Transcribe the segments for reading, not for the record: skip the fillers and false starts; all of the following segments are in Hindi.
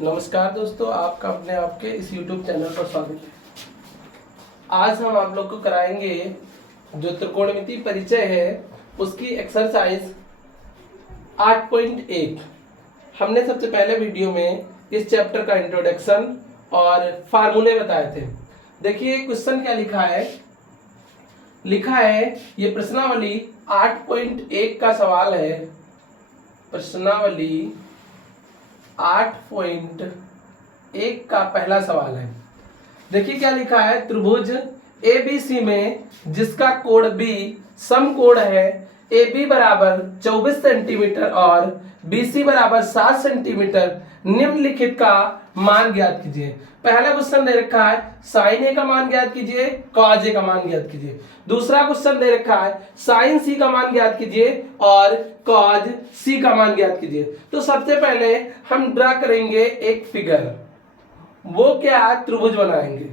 नमस्कार दोस्तों, आपका अपने आपके इस YouTube चैनल पर स्वागत है। आज हम आप लोग को कराएंगे जो त्रिकोणमिति परिचय है उसकी एक्सरसाइज 8.1। हमने सबसे पहले वीडियो में इस चैप्टर का इंट्रोडक्शन और फार्मूले बताए थे। देखिए क्वेश्चन क्या लिखा है ये प्रश्नावली 8.1 का सवाल है। प्रश्नावली 8.1 का पहला सवाल है। देखिए क्या लिखा है, त्रिभुज ABC में जिसका कोण B समकोण है, AB बराबर 24 सेंटीमीटर और BC बराबर 7 सेंटीमीटर, निम्नलिखित का मान ज्ञात कीजिए। पहला क्वेश्चन दे रखा है साइन A का मान ज्ञात कीजिए, कॉज A का मान ज्ञात कीजिए। दूसरा क्वेश्चन दे रखा है साइन C का मान ज्ञात कीजिए और कॉज C का मान ज्ञात कीजिए। तो सबसे पहले हम ड्रा करेंगे एक फिगर। वो क्या, त्रिभुज बनाएंगे,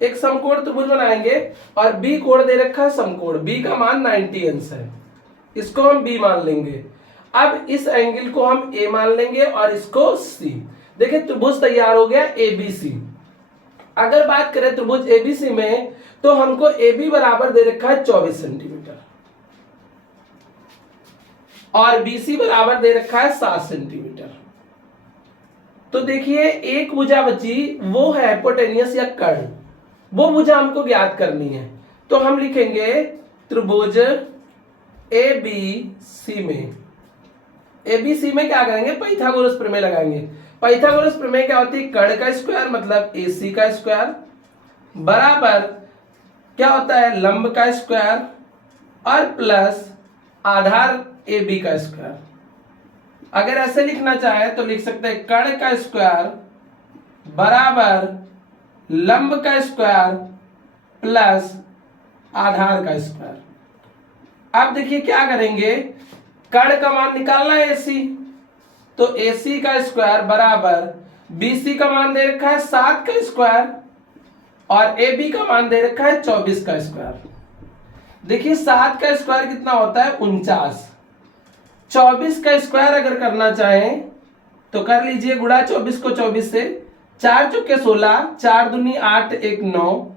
एक समकोण त्रिभुज बनाएंगे और B कोण दे रखा है समकोण, B का मान 90 अंश है, इसको हम B मान लेंगे। अब इस एंगल को हम A मान लेंगे और इसको C। देखिए त्रिभुज तैयार हो गया ABC। अगर बात करें त्रिभुज ABC में तो हमको AB बराबर दे रखा है 24 सेंटीमीटर और BC बराबर दे रखा है 7 सेंटीमीटर। तो देखिए एक भुजा बची, वो है हाइपोटेन्यूस या कर्ण, वो भुजा हमको ज्ञात करनी है। तो हम लिखेंगे त्रिभुज ABC में, ABC में क्या करेंगे, पाइथागोरस प्रमेय लगाएंगे। पाइथागोरस प्रमेय क्या होती है, कर्ण का स्क्वायर मतलब AC का स्क्वायर बराबर क्या होता है, लंब का स्क्वायर और प्लस आधार AB का स्क्वायर। अगर ऐसे लिखना चाहे तो लिख सकते हैं कर्ण का स्क्वायर बराबर लंब का स्क्वायर प्लस आधार का स्क्वायर। अब देखिए क्या करेंगे, कर्ण का मान निकालना है AC, तो AC का स्क्वायर बराबर BC का मान दे रखा है 7 का स्क्वायर और AB का मान दे रखा है 24 का स्क्वायर। देखिए 7 का स्क्वायर कितना होता है 49, 24 का स्क्वायर अगर करना चाहें तो कर लीजिए, गुणा 24 को 24 से, 4 चौके 16, 4 दूनी 8, 1 9,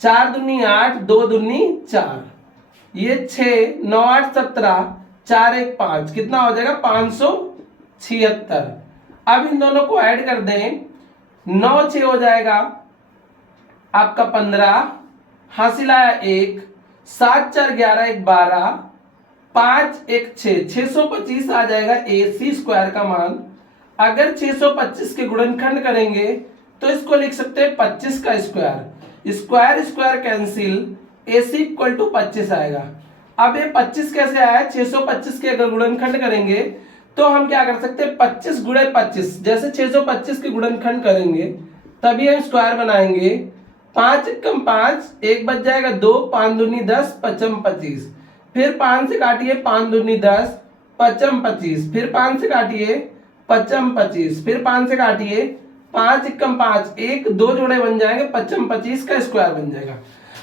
4 दूनी 8, 2 दूनी 4, ये 6, 9 8 17, 4 1 5, कितना हो जाएगा 576। अब इन दोनों को ऐड कर दें, 9 6 हो जाएगा आपका 15, हासिल आया 1, 7 4 11 1 12, 5 1 6, 625 आ जाएगा AC स्क्वायर का मान। अगर 625 के गुणनखंड करेंगे तो इसको लिख सकते हैं 25 का square, square square cancel, AC equal to 25 आएगा। अब ये 25 कैसे आया, 625 के अगर गुणनखंड करेंगे तो हम क्या कर सकते हैं 25 गुणे 25, जैसे 625 के गुणनखंड करेंगे तभी हम स्क्वायर बनाएंगे। 5 एकम 5, 1 बच जाएगा 2, 5 दूनी 10, 5 25, फिर 5 से काटिए 5 दूनी 10, 5 25, फिर 5 से काटिए 5 25, फिर 5 से काटिए 5 एकम 5, 1 2 जोड़े बन जाएंगे, 5 25 का स्क्वायर बन जाएगा।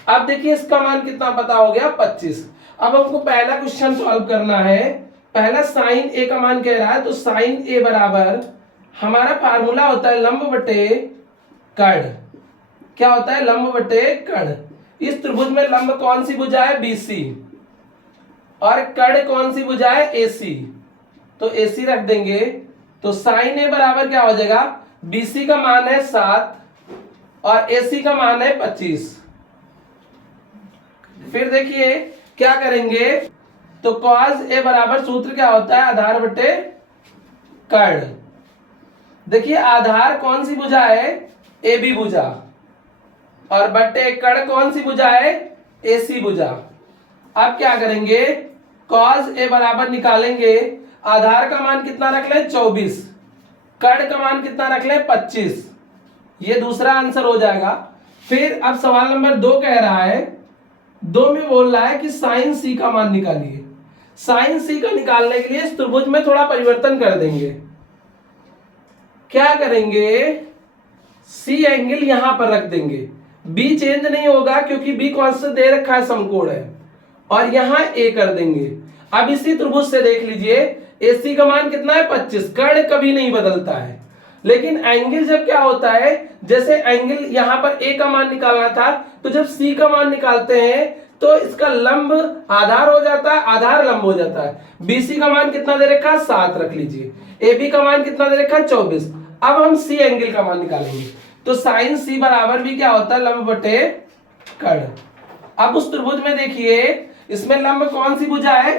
अब देखिए इसका मान कितना पता हो गया 25। अब हमको पहला क्वेश्चन सॉल्व करना है। पहला साइन A का मान कह रहा है, तो साइन A बराबर हमारा फार्मूला होता है लंब बटे कर्ण। क्या होता है, लंब बटे कर्ण। इस त्रिभुज में लंब कौन सी भुजा है, BC, और कर्ण कौन सी भुजा है, AC, तो AC रख देंगे। तो साइन A बराबर क्या हो जाएगा, BC का मान है 7 और AC का मान है 25। फिर देखिए क्या करेंगे, तो cos A बराबर सूत्र क्या होता है, आधार बटे कर्ण। देखिए आधार कौन सी भुजा है, AB भुजा, और बटे कर्ण कौन सी भुजा है, AC भुजा। अब क्या करेंगे, cos A बराबर निकालेंगे, आधार का मान कितना रख ले 24, कर्ण का मान कितना रख ले 25, ये दूसरा आंसर हो जाएगा। फिर अब सवाल नंबर 2 कह रहा है, 2 में बोल रहा है कि साइन C का मान निकालिए। साइन C का निकालने के लिए इस त्रिभुज में थोड़ा परिवर्तन कर देंगे। क्या करेंगे, C एंगल यहां पर रख देंगे, B चेंज नहीं होगा क्योंकि B कांस्टेंट दे रखा है, समकोण है, और यहां A कर देंगे। अब इसी त्रिभुज से देख लीजिए AC का मान कितना है 25, कर्ण कभी नहीं बदलता है, लेकिन एंगल जब क्या होता है, जैसे एंगल यहां पर ए का मान निकालना था, तो जब सी का मान निकालते हैं तो इसका लंब आधार हो जाता है, आधार लंब हो जाता है। बीसी का मान कितना दे रखा है, 7 रख लीजिए। ए बी का मान कितना दे रखा है, 24। अब हम सी एंगल का मान निकालेंगे, तो साइन सी बराबर भी क्या होता है, लंब बटे कर्ण। अब उस त्रिभुज में देखिए, इसमें लंब कौन सी भुजा है,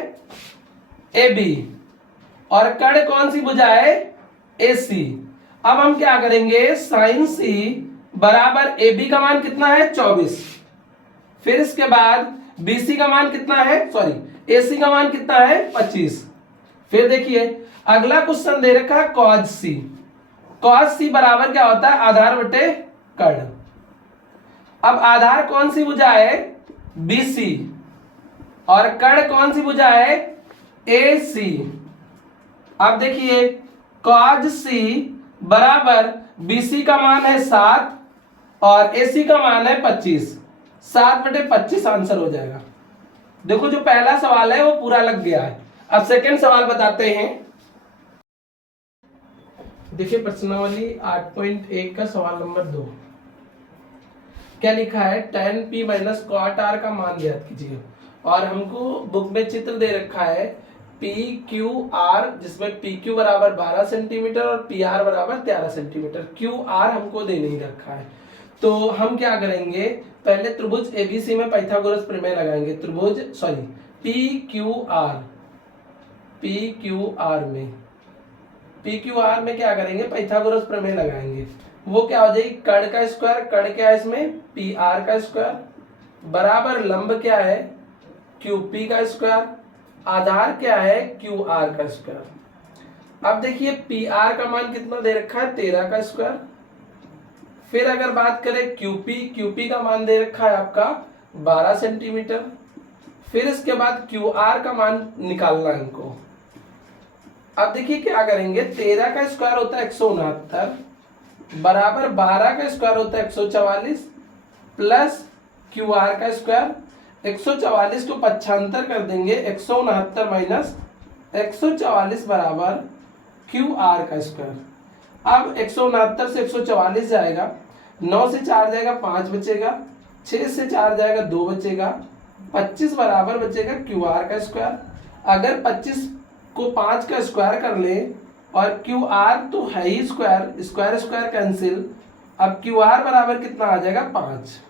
ए बी, और कर्ण कौन सी भुजा है, ए सी। अब हम क्या करेंगे, साइन सी बराबर ए बी का मान कितना है, 24। फिर इसके बाद बीसी का मान कितना है, सॉरी एसी का मान कितना है, 25। फिर देखिए अगला क्वेश्चन दे रखा है कॉज सी। कॉज सी बराबर क्या होता है, आधार बटे कर्ण। अब आधार कौन सी भुजा है, बीसी, और कर्ण कौन सी भुजा है, ए सी। अब देखिए कॉज सी बराबर बीसी का मान है 7 और एसी का मान है 25। 7 बटे 25 आंसर हो जाएगा। देखो जो पहला सवाल है वो पूरा लग गया है। अब सेकंड सवाल बताते हैं। देखिए प्रश्नावली 8.1 का सवाल नंबर 2 क्या लिखा है, tan p minus cot r का मान ज्ञात कीजिए। और हमको बुक में चित्र दे रखा है पी क्यू आर, जिसमें पी क्यू बराबर 12 सेंटीमीटर और पी आर बराबर 13 सेंटीमीटर। क्यू आर हमको दे नहीं रखा है, तो हम क्या करेंगे, पहले त्रिभुज एबीसी में पाइथागोरस प्रमेय लगाएंगे। त्रिभुज सॉरी पी क्यू आर में क्या करेंगे, पाइथागोरस प्रमेय लगाएंगे। वो क्या हो जाएगी, कर्ण का स्क्वायर, कर्ण क्या है इसमें, पी आर का स्क्वायर बराबर लंब क्या है, क्यू पी का स्क्वायर, आधार क्या है, क्यू आर का स्क्वायर। अब देखिए पी आर का मान कितना दे रखा है, 13 का स्क्वायर। फिर अगर बात करें क्यूपी का मान दे रखा है आपका 12 सेंटीमीटर। फिर इसके बाद क्यू आर का मान निकालना है हमको। अब देखिए क्या करेंगे, 13 का स्क्वायर होता है 169 बराबर 12 का स्क्वायर होता है 144 प्लस क्यू आर का स्क्वायर। 144 को 75 कर देंगे, 169 माइनस 144 बराबर क्यू आर का स्क्वायर। अब 169 से 144 जाएगा, 9 से 4 जाएगा 5 बचेगा, 6 से 4 जाएगा 2 बचेगा, 25 बराबर बचेगा क्यू आर का स्क्वायर। अगर 25 को 5 का स्क्वायर कर ले, और क्यू आर तो है ही स्क्वायर, स्क्वायर स्क्वायर कैंसिल। अब क्यू आर बराबर कितना आ जाएगा, 5।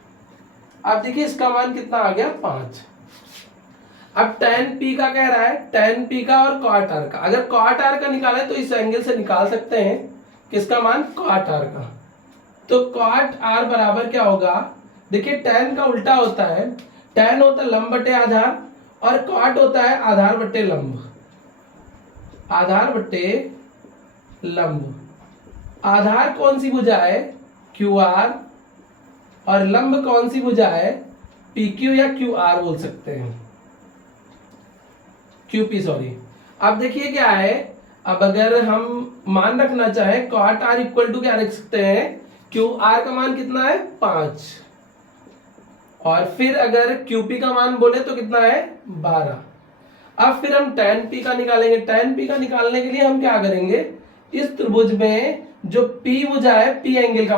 अब देखिए इसका मान कितना आ गया, 5। अब tan p का कह रहा है, tan p का और cot r का। अगर cot r का निकाले तो इस एंगल से निकाल सकते हैं, किसका मान, cot r का। तो cot r बराबर क्या होगा, देखिए tan का उल्टा होता है, tan होता है लंब बटे आधार, और cot होता है आधार बटे लंब। आधार बटे लंब, आधार कौन सी भुजा है, क्यू आर, और लंब कौन सी भुजा है, पी क्यू या क्यू आर बोल सकते हैं, क्यू पी सॉरी। अब देखिए क्या है, अब अगर हम मान रखना चाहें cot r इक्वल टू क्या रख सकते हैं, क्यू आर का मान कितना है, 5, और फिर अगर क्यू पी का मान बोले तो कितना है, 12। अब फिर हम tan p का निकालेंगे। tan p का निकालने के लिए हम क्या करेंगे, इस त्रिभुज में जो p भुजा है, p एंगल का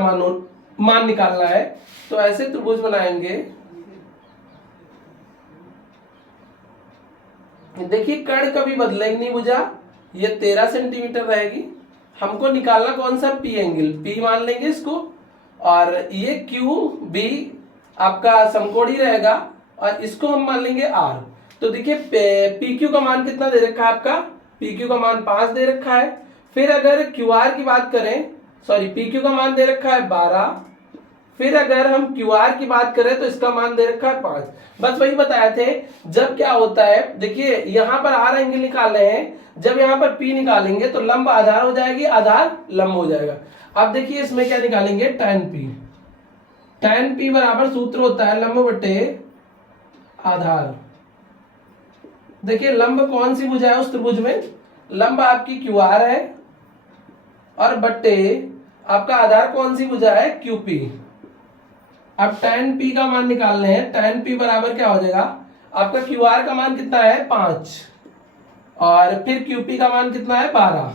मान निकालना है, तो ऐसे त्रिभुज बनाएंगे। देखिए कर्ण कभी बदलेगी नहीं भुजा, ये 13 सेंटीमीटर रहेगी। हमको निकालना कौन सा, पी एंगल, पी मान लेंगे इसको, और ये क्यू बी आपका समकोणी रहेगा, और इसको हम मान लेंगे आर। तो देखिए पी क्यू का मान कितना दे रखा है आपका, पी क्यू का मान 5 दे रखा है। फिर अगर क्यू आर की बात करें, सॉरी पी क्यू का मान दे रखा है 12। फिर अगर हम क्यू आर की बात करें तो इसका मान दे रखा है 5। बस वही बताए थे, जब क्या होता है, देखिए यहाँ पर आर एंगल निकाल रहे हैं, जब यहाँ पर पी निकालेंगे तो लंब आधार हो जाएगी, आधार लंब हो जाएगा। अब देखिए इसमें क्या निकालेंगे, tan p। tan p बराबर सूत्र होता है लंब बटे आधार। देखिए लंब कौन सी भुजा है उस त्रिभुज में, लंब आपकी क्यू आर है, और बट्टे आपका आधार कौन सी भुजा है, क्यू पी। अब tan p का मान निकालने हैं, tan p बराबर क्या हो जाएगा, आपका क्यू आर का मान कितना है, 5, और फिर क्यू पी का मान कितना है, 12।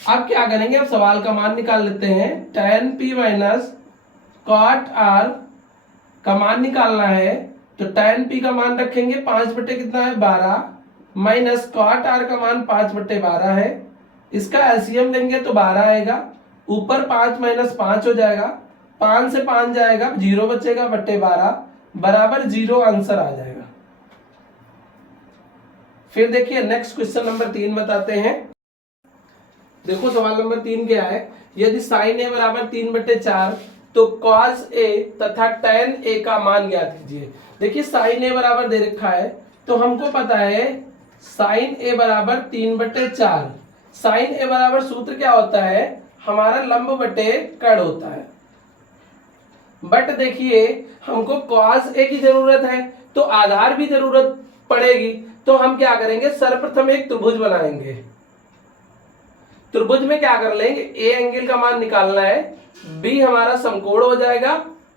अब क्या करेंगे, अब सवाल का मान निकाल लेते हैं। tan p minus cot r का मान निकालना है, तो tan p का मान रखेंगे 5 बटे कितना है 12 माइनस cot r का मान 5 बटे 12 है। इसका एलसीएम लेंगे तो 12 आएगा, ऊपर 5 माइनस 5 हो जाएगा, 5 से 5 जाएगा 0 बचेगा बटे 12 बराबर 0 आंसर आ जाएगा। फिर देखिए नेक्स्ट क्वेश्चन नंबर 3 बताते हैं। देखो सवाल नंबर 3 क्या है, यदि साइन ए बराबर 3/4 तो कॉस ए तथा tan ए का मान ज्ञात कीजिए। देखिए साइन ए बराबर दे रखा है, तो हमको पता है साइन ए बराबर 3/4। साइन ए बराबर सूत्र क्या होता है, हमारा लंब बटे कड़ होता है। बट देखिए हमको कॉस ए की जरूरत है, तो आधार भी जरूरत पड़ेगी, तो हम क्या करेंगे, सर्वप्रथम एक त्रिभुज बनाएंगे। त्रिभुज में क्या कर लेंगे, ए एंगल का मान निकालना है, बी हमारा समकोण हो जाएगा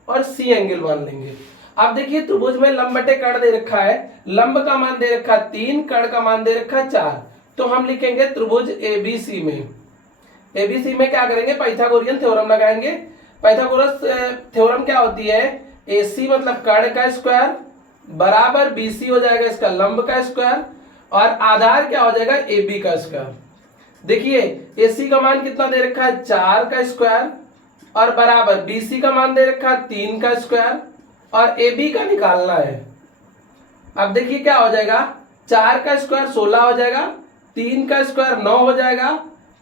और सी एंगल मान लेंगे। अब देखिए त्रिभुज में लंब बटे कड़ दे रखा है, लंब का मान दे रखा है 3, कड़ का मान दे रखा है 4, तो हम लिखेंगे त्रिभुज एबीसी में। एबीसी में क्या करेंगे, पाइथागोरियन थ्योरम लगाएंगे। पाइथागोरस थ्योरम क्या होती है, एसी मतलब कड़ का स्क्वायर बराबर बीसी हो जाएगा इसका लंब का स्क्वायर, और आधार क्या हो जाएगा एबी का स्क्वायर। देखिए एसी का मान कितना दे रखा है 4 का स्क्वायर और बराबर बीसी का मान दे रखा है 3 का स्क्वायर और एबी का निकालना है। अब देखिए क्या हो जाएगा, 4 का स्क्वायर 16 हो जाएगा, 3 का स्क्वायर 9 हो जाएगा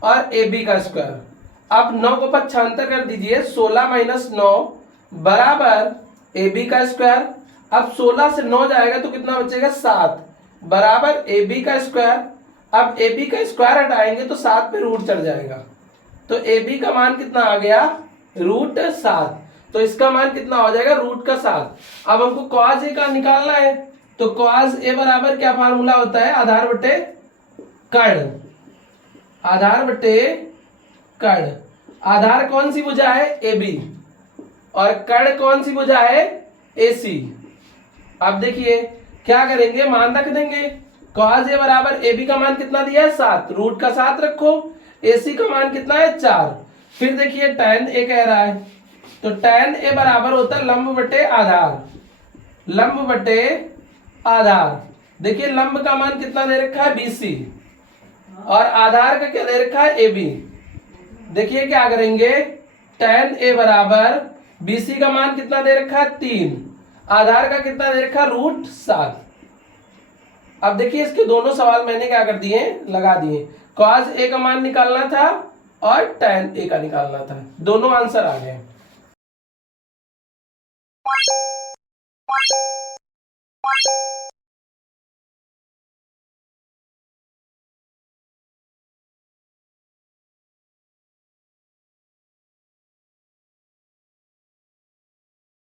और एबी का स्क्वायर। अब 9 को पक्षांतर कर दीजिए, 16 माइनस 9 बराबर एबी का स्क्वायर। अब 16 से 9 जाएगा तो कितना बचेगा 7 बराबर एबी का स्क्वायर। अब एबी का स्क्वायर हटाएंगे तो 7 पे रूट चढ़ जाएगा, तो एबी का मान कितना आ गया √7, तो इसका मान कितना हो जाएगा √7। अब हमको cos ए का निकालना है, तो cos ए बराबर क्या फार्मूला होता है, आधार बटे कर्ण। आधार बटे कर्ण, आधार कौन सी भुजा है एबी और कर्ण कौन सी भुजा है एसी। अब देखिए क्या करेंगे, मान रख देंगे। cos ए बराबर एबी का मान कितना दिया है 7, रूट का 7 रखो, एसी का मान कितना है 4। फिर देखिए tan ए कह रहा है, तो tan ए बराबर होता है लंब बटे आधार, लंब बटे आधार। देखिए लंब का मान कितना दे रखा है बीसी और आधार का क्या दे रखा है एबी। देखिए क्या करेंगे, tan ए बराबर बीसी का मान कितना दे रखा है 3, आधार का कितना दे रखा है √7। अब देखिए इसके दोनों सवाल मैंने क्या कर दिए, लगा दिए। cos ए का मान निकालना था और tan ए का निकालना था, दोनों आंसर आ गए।